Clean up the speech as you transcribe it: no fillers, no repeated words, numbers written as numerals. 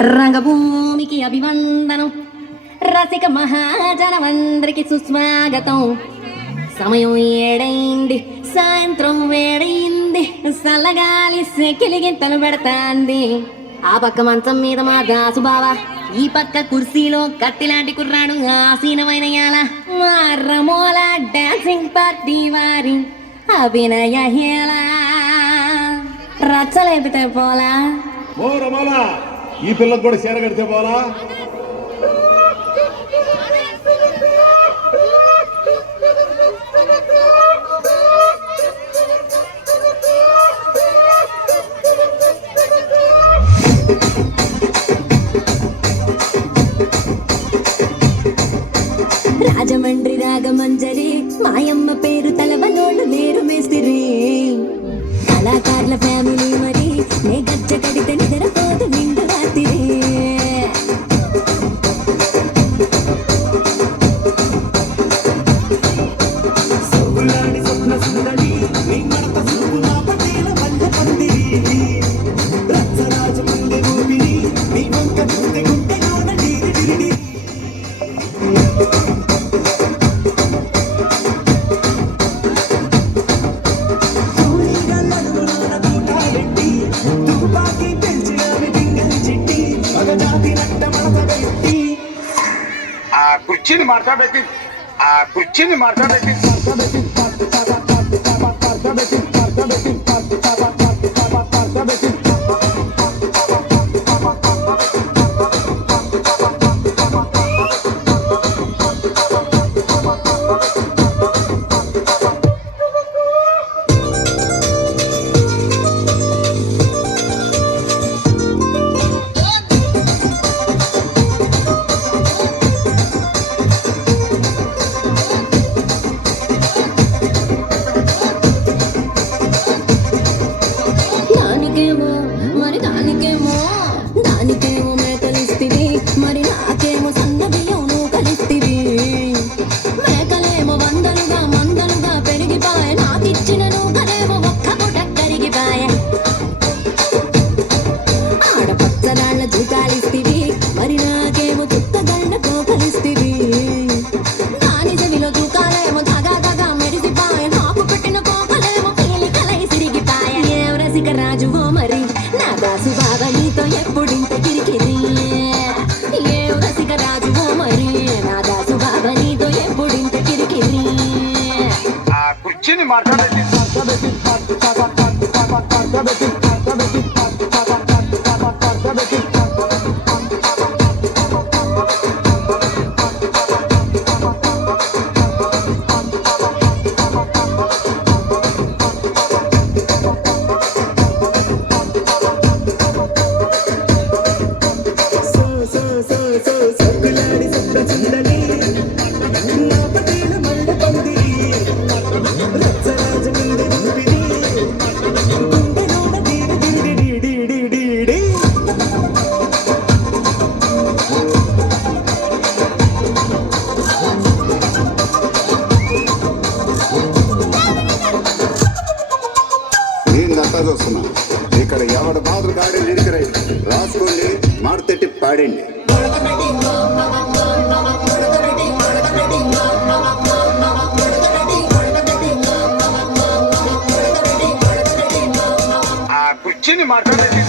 రంగభూమికి అభివందనం, రసిక మహాజనమందరికి సుస్వాగతం. సమయం ఏడైంది, సాయంత్రం వేడైంది, సల్లగాలి సెకిలిగింతలు పెడతాంది. ఆ పక్క మంచం మీద మా దాసు బావ, ఈ పక్క కుర్సీలో కత్తిలాంటి కుర్రాడు ఆసీనమైన యాల. మా రమోల డాన్సింగ్ పార్టీ వారి అభినయ హేళ. రచ్చలేపితే పోలా ఓ రమోలా, ఈ పిల్లకు కూడా చీర కడితే పోలా. రాజమండ్రి రాగమంజరి, మాయమ్మ పేరు తలవనోళ్ళు నేరు మేస్తిరి. కళాకారుల ఫ్యామిలీ మరి, నే గజ్జ కడితే నిద్రపోదు నిండు రాత్రి. కుర్చీని మార్చబెట్టి కుర్చీని మార్చబెట్టి దానికేమో మేకలిస్తివి, మరి నాకేమో సన్న బియ్యం నువ్వు కలిస్తివి. మేకలేమో వందలుగా మందలుగా పెరిగిపాయ, నాకిచ్చిన నూకలేమో ఒక్క పూట కరిగిపాయ. ఆడపచ్చరాళ్ళ జూకాలిస్తివి, మరి నాకేమో చుక్కగళ్ళ కోకలిస్తివి. దాని చెవిలో జూకాలేమో దగా దగా మెరిసిపాయ, నాకు పెట్టిన కోకలేమో పీలికలై సిరిగిపాయ. ఏం రసిక రాజువో మరి నా దాసు బాబా, నీతో ఎప్పుడింత కిరికిరి. ఏం రసిక రాజువో మరి నా దాసు బాబా, నీతో ఎప్పుడింత కిరికిరి. కుర్చీని మార్చబెట్టి చూస్తున్నా. ఇక్కడ ఎవడు బాధలు గాడి లిరిక్ రైట్ రాసుకోండి, మాడతెట్టి పాడండి. కుర్చీని మార్చబెట్టి